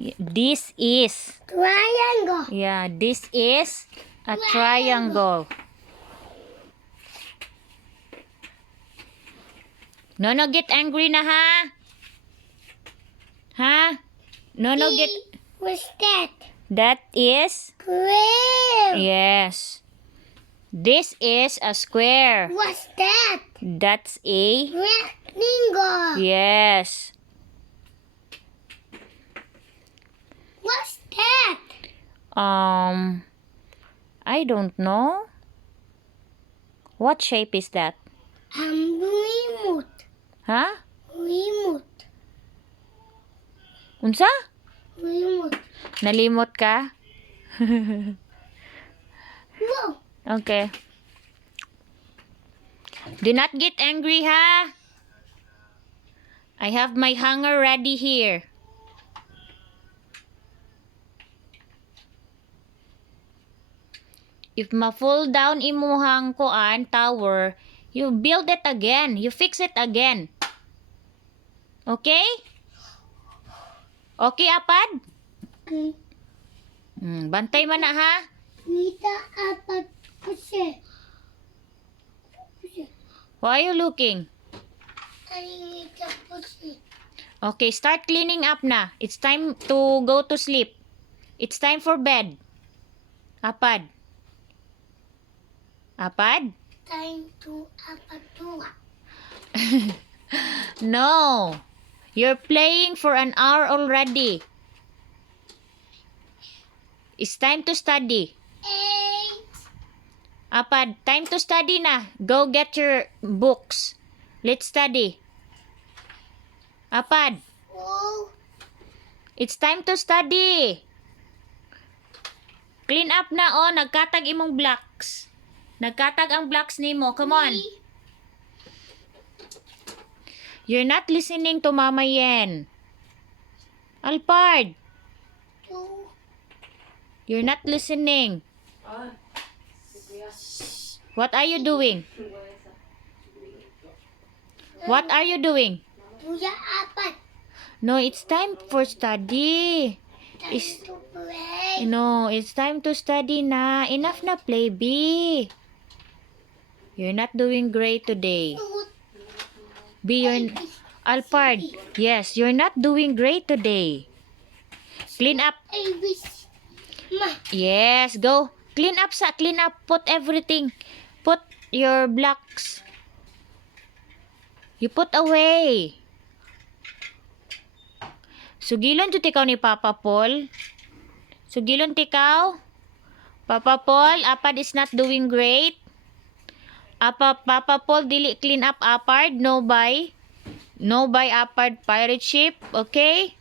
This is. Triangle. Yeah, this is a triangle. No, get angry na ha? Ha? No, get... What's that? That is... Square. Yes. This is a square. What's that? That's a... Rectangle. Yes. What's that? I don't know. What shape is that? Remote. Ha? Remote. Unsa? Remote. Nalimot ka? Whoa. Okay. Do not get angry, ha? I have my hanger ready here. If ma-fall down imuhang kuan tower, you build it again. You fix it again. Okay? Okay, apad? Okay. Bantay man na, ha? Nita apat kasi. Why are you looking? Nita kasi. Okay, start cleaning up na. It's time to go to sleep. It's time for bed. Apad? Apad? Time to apatua. No. You're playing for an hour already. It's time to study. 8. Apad, time to study na. Go get your books. Let's study. Apad, Oh. it's time to study. Clean up na, oh. Nagkatag imong blocks. Nagkatag ang blocks nimo. Come on. You're not listening to Mama Yen. Alpard, 2. you're not listening. What are you doing? What are you doing? Puya apat. No, it's time for study. Time Is to play. No, it's time to study na. Enough na play, B. You're not doing great today. B, you're... Alpard, yes, you're not doing great today. Clean up. ABC. Ma. Yes, go. Clean up sa, clean up. Put everything. Put your blocks. You put away. Sugilon jud ikaw ni Papa Paul. Sugilon tikaw. Papa Paul, Apad is not doing great. Papa Paul, dili clean up Apard. No buy. No buy Apard pirate ship. Okay?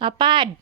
Apad.